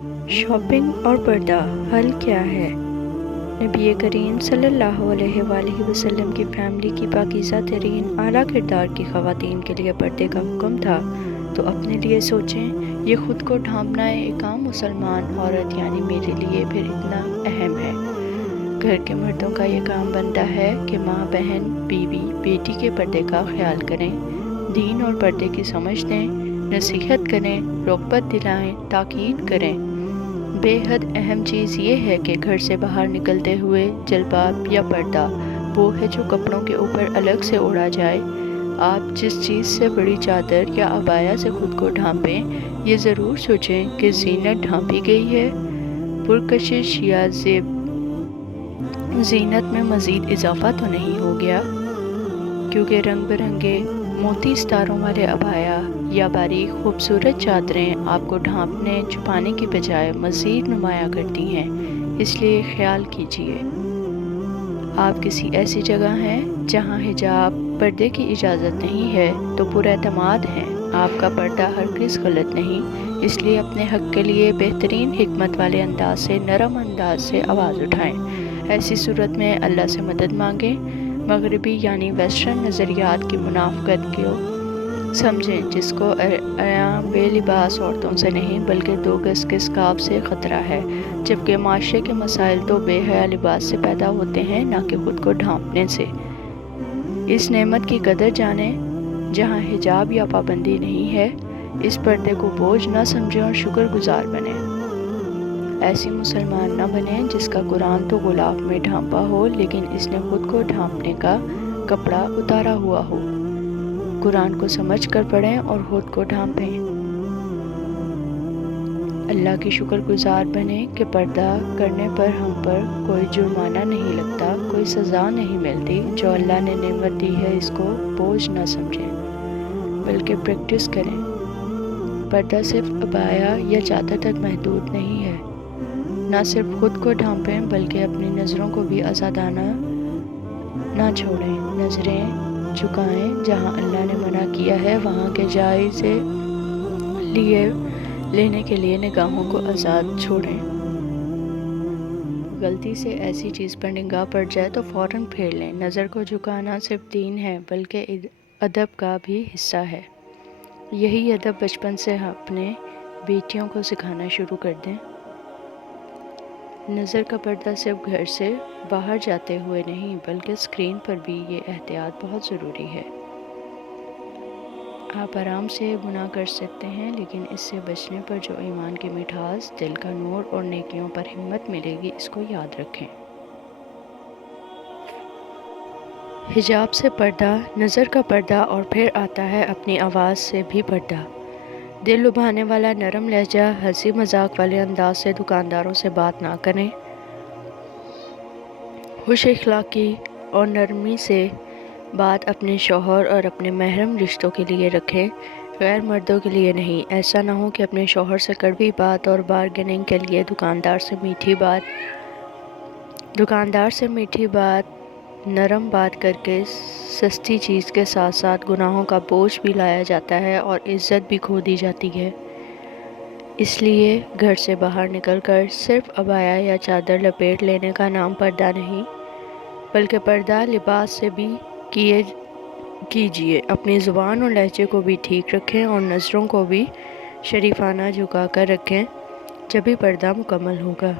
Shopping اور پردہ حل کیا ہے؟ نبی کریم صلی اللہ علیہ وآلہ وسلم کی فیملی کی پاکیزہ ترین اعلیٰ کردار کی خواتین کے لیے پردے کا حکم تھا، تو اپنے لیے سوچیں، یہ خود کو ڈھانپنا ایک عام مسلمان عورت یعنی میرے لیے پھر اتنا اہم ہے۔ گھر کے مردوں کا یہ کام بنتا ہے کہ ماں، بہن، بیوی، بیٹی کے پردے کا خیال کریں، دین اور پردے کی سمجھ دیں، نصیحت کریں، رغبت دلائیں، تاکید کریں۔ بے حد اہم چیز یہ ہے کہ گھر سے باہر نکلتے ہوئے جلباب یا پردہ وہ ہے جو کپڑوں کے اوپر الگ سے اوڑھا جائے۔ آپ جس چیز سے بڑی چادر یا عبایا سے خود کو ڈھانپیں، یہ ضرور سوچیں کہ زینت ڈھانپی گئی ہے، پرکشش یا زینت میں مزید اضافہ تو نہیں ہو گیا، کیونکہ رنگ برنگے موتی ستاروں والے عبایا یا باریک خوبصورت چادریں آپ کو ڈھانپنے چھپانے کی بجائے مزید نمایاں کرتی ہیں۔ اس لیے خیال کیجیے، آپ کسی ایسی جگہ ہیں جہاں حجاب پردے کی اجازت نہیں ہے تو پراعتماد ہیں، آپ کا پردہ ہرگز غلط نہیں۔ اس لیے اپنے حق کے لیے بہترین حکمت والے انداز سے، نرم انداز سے آواز اٹھائیں۔ ایسی صورت میں اللہ سے مدد مانگیں۔ مغربی یعنی ویسٹرن نظریات کی منافقت کو سمجھیں، جس کو عیاں بے لباس عورتوں سے نہیں بلکہ 2 گز کے سکارف سے خطرہ ہے، جبکہ معاشرے کے مسائل تو بے حیا لباس سے پیدا ہوتے ہیں، نہ کہ خود کو ڈھانپنے سے۔ اس نعمت کی قدر جانیں جہاں حجاب یا پابندی نہیں ہے، اس پردے کو بوجھ نہ سمجھیں اور شکر گزار بنیں۔ ایسی مسلمان نہ بنیں جس کا قرآن تو غلاف میں ڈھانپا ہو لیکن اس نے خود کو ڈھانپنے کا کپڑا اتارا ہوا ہو۔ قرآن کو سمجھ کر پڑھیں اور خود کو ڈھانپیں۔ اللہ کی شکر گزار بنیں کہ پردہ کرنے پر ہم پر کوئی جرمانہ نہیں لگتا، کوئی سزا نہیں ملتی۔ جو اللہ نے نعمت دی ہے اس کو بوجھ نہ سمجھیں بلکہ پریکٹس کریں۔ پردہ صرف عبایا یا چادر تک محدود نہیں ہے۔ نہ صرف خود کو ڈھانپیں بلکہ اپنی نظروں کو بھی آزادانہ نہ چھوڑیں۔ نظریں جھکائیں، جہاں اللہ نے منع کیا ہے وہاں کے جائزے لینے کے لیے نگاہوں کو آزاد چھوڑیں۔ غلطی سے ایسی چیز پر نگاہ پڑ جائے تو فوراً پھیر لیں۔ نظر کو جھکانا صرف دین ہے بلکہ ادب کا بھی حصہ ہے۔ یہی ادب بچپن سے اپنے بیٹیوں کو سکھانا شروع کر دیں۔ نظر کا پردہ صرف گھر سے باہر جاتے ہوئے نہیں بلکہ اسکرین پر بھی یہ احتیاط بہت ضروری ہے۔ آپ آرام سے گناہ کر سکتے ہیں لیکن اس سے بچنے پر جو ایمان کی مٹھاس، دل کا نور اور نیکیوں پر ہمت ملے گی، اس کو یاد رکھیں۔ حجاب سے پردہ، نظر کا پردہ اور پھر آتا ہے اپنی آواز سے بھی پردہ۔ دل لبھانے والا نرم لہجہ، ہنسی مذاق والے انداز سے دکانداروں سے بات نہ کریں۔ خوش اخلاقی اور نرمی سے بات اپنے شوہر اور اپنے محرم رشتوں کے لیے رکھیں، غیر مردوں کے لیے نہیں۔ ایسا نہ ہو کہ اپنے شوہر سے کڑوی بات اور بارگیننگ کے لیے دکاندار سے میٹھی بات، نرم بات کر کے سستی چیز کے ساتھ ساتھ گناہوں کا بوجھ بھی لایا جاتا ہے اور عزت بھی کھو دی جاتی ہے۔ اس لیے گھر سے باہر نکل کر صرف عبایا یا چادر لپیٹ لینے کا نام پردہ نہیں بلکہ پردہ لباس سے بھی کیجیے۔ اپنی زبان اور لہجے کو بھی ٹھیک رکھیں اور نظروں کو بھی شریفانہ جھکا کر رکھیں، جبھی پردہ مکمل ہوگا۔